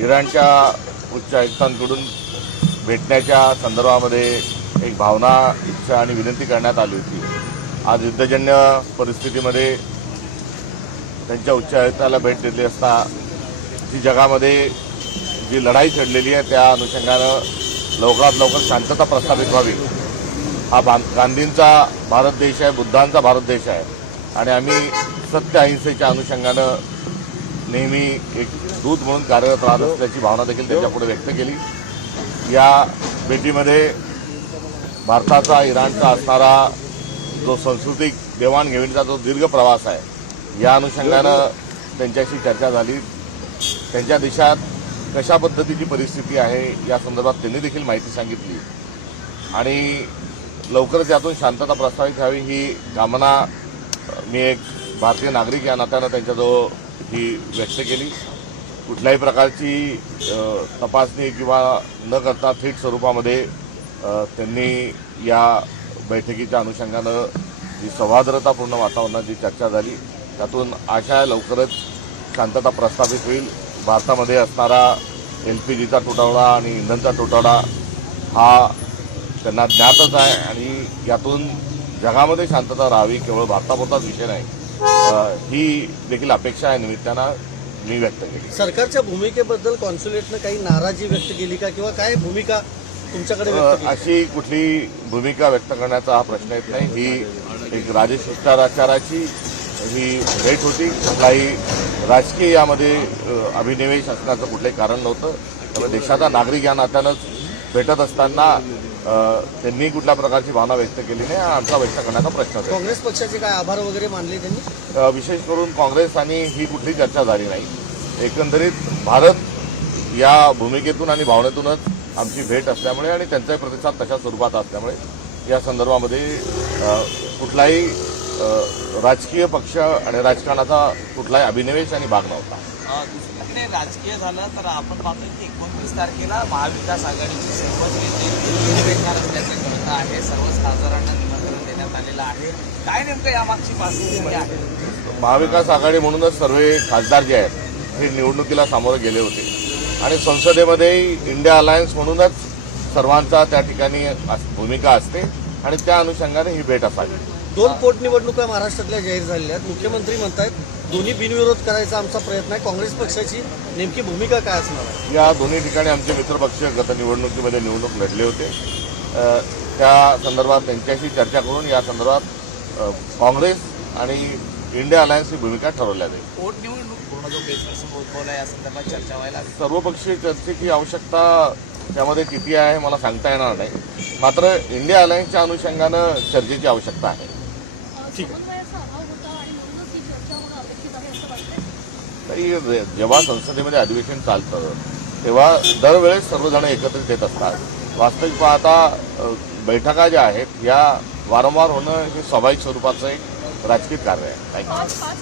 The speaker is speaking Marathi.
इराणच्या उच्च आयुक्तांकडून भेटण्याच्या संदर्भामध्ये एक भावना, इच्छा आणि विनंती करण्यात आली होती। आज युद्धजन्य परिस्थितीमध्ये त्यांच्या उच्च आयुक्ताला भेट दिली असता जी जगामध्ये जी लढाई छेडलेली आहे त्या अनुषंगानं लवकरात लवकर शांतता प्रस्थापित व्हावी। हा गांधींचा भारत देश आहे, बुद्धांचा भारत देश आहे आणि आम्ही सत्य अहिंसेच्या अनुषंगानं नेहमी एक दूत म्हणून कार्यरत राहत असल्याची भावना देखील त्यांच्यापुढे व्यक्त केली। या भेटीमध्ये भारताचा इराणचा असणारा जो सांस्कृतिक देवाणघेवाणीचा जो दीर्घ प्रवास आहे या अनुषंगानं त्यांच्याशी चर्चा झाली। त्यांच्या देशात कशा पद्धतीची परिस्थिती आहे या संदर्भात त्यांनी देखील माहिती सांगितली आणि लवकरच यातून शांतता प्रस्थापित व्हावी ही कामना मी एक भारतीय नागरिक या नात्यानं त्यांच्याजवळ ही व्यक्त केली। कुठल्याही प्रकारची तपासणी किंवा न करता थेट स्वरूपामध्ये त्यांनी या बैठकीच्या अनुषंगानं जी सौहार्दतापूर्ण वातावरणात जी चर्चा झाली त्यातून आशा लवकरच शांतता प्रस्थापित होईल। भारतामध्ये असणारा LPGचा तुटवडा आणि इंधनचा तुटवडा हा त्यांना ज्ञातच आहे आणि यातून जगामध्ये शांतता राहावी, केवळ भारतापुरताच विषय नाही ही देखील अपेक्षा आहे निमित्तानं मी व्यक्त केली। सरकारच्या भूमिकेबद्दल कॉन्सुलेटनं काही नाराजी व्यक्त केली का किंवा काय भूमिका तुमच्याकडे व्यक्त केली? अशी कुठली भूमिका व्यक्त करण्याचा हा प्रश्न येत नाही। ही एक राजशिष्टाचाराची ही भेट होती। कुठलाही राजकीय यामध्ये अभिनिवेश असण्याचं कुठलंही कारण नव्हतं। त्यामुळे देशाचा नागरिक या नात्यानंच भेटत असताना त्यांनी कुठल्या प्रकारची भावना व्यक्त केली नाही आमचा व्यक्त करण्याचा प्रश्न होता। काँग्रेस पक्षाचे काय आभार वगैरे मानले त्यांनी? विशेष करून काँग्रेस आणि ही कुठली चर्चा झाली नाही। एकंदरीत भारत या भूमिकेतून आणि भावनेतूनच आमची भेट असल्यामुळे आणि त्यांचाही प्रतिसाद तशा स्वरूपात असल्यामुळे या संदर्भामध्ये कुठलाही राजकीय पक्ष आणि राजकारणाचा कुठलाही अभिनिवेश आणि भाग नव्हता। दुसरीकडे राजकीय झालं तर आपण पाहतोय की 29 तारखेला महाविकास आघाडीचे सर्वच नेते भेटणार असल्याचं कळत आहे। सर्वच खासदारांना निमंत्रण देण्यात आलेलं आहे। काय नेमकं यामागची पार्श्वभूमी आहे? महाविकास आघाडी म्हणूनच सर्व खासदार जे आहेत हे निवडणुकीला सामोरे गेले होते आणि संसदेमध्ये इंडिया अलायन्स म्हणूनच सर्वांचा त्या ठिकाणी भूमिका असते आणि त्या अनुषंगाने ही भेट असावी। 2 पोटनिवडणुका महाराष्ट्रातल्या जाहीर झालेल्या आहेत। मुख्यमंत्री म्हणतायत दोन्ही बिनविरोध करायचा आमचा प्रयत्न आहे। काँग्रेस पक्षाची नेमकी भूमिका काय असणार आहे? या दोन्ही ठिकाणी आमचे मित्रपक्ष गत निवडणुकीमध्ये निवडणूक लढले होते। त्या संदर्भात त्यांच्याशी चर्चा करून या संदर्भात काँग्रेस आणि इंडिया अलायन्सची भूमिका ठरवल्या जाईल। पोटनिवडणूक पूर्ण जो बेसप्रसंग उद्भवला या संदर्भात चर्चा व्हायला सर्वपक्षीय चर्चेची आवश्यकता त्यामध्ये किती आहे मला सांगता येणार नाही, मात्र इंडिया अलायन्सच्या अनुषंगानं चर्चेची आवश्यकता आहे। ठीक आहे। तरी जेव्हा संसदेमध्ये अधिवेशन चालतं तेव्हा दरवेळेस सर्वजण एकत्रित येत असतात। वास्तविक पाहता बैठका ज्या आहेत या वारंवार होणं हे स्वाभाविक स्वरूपाचं एक राजकीय कार्य आहे।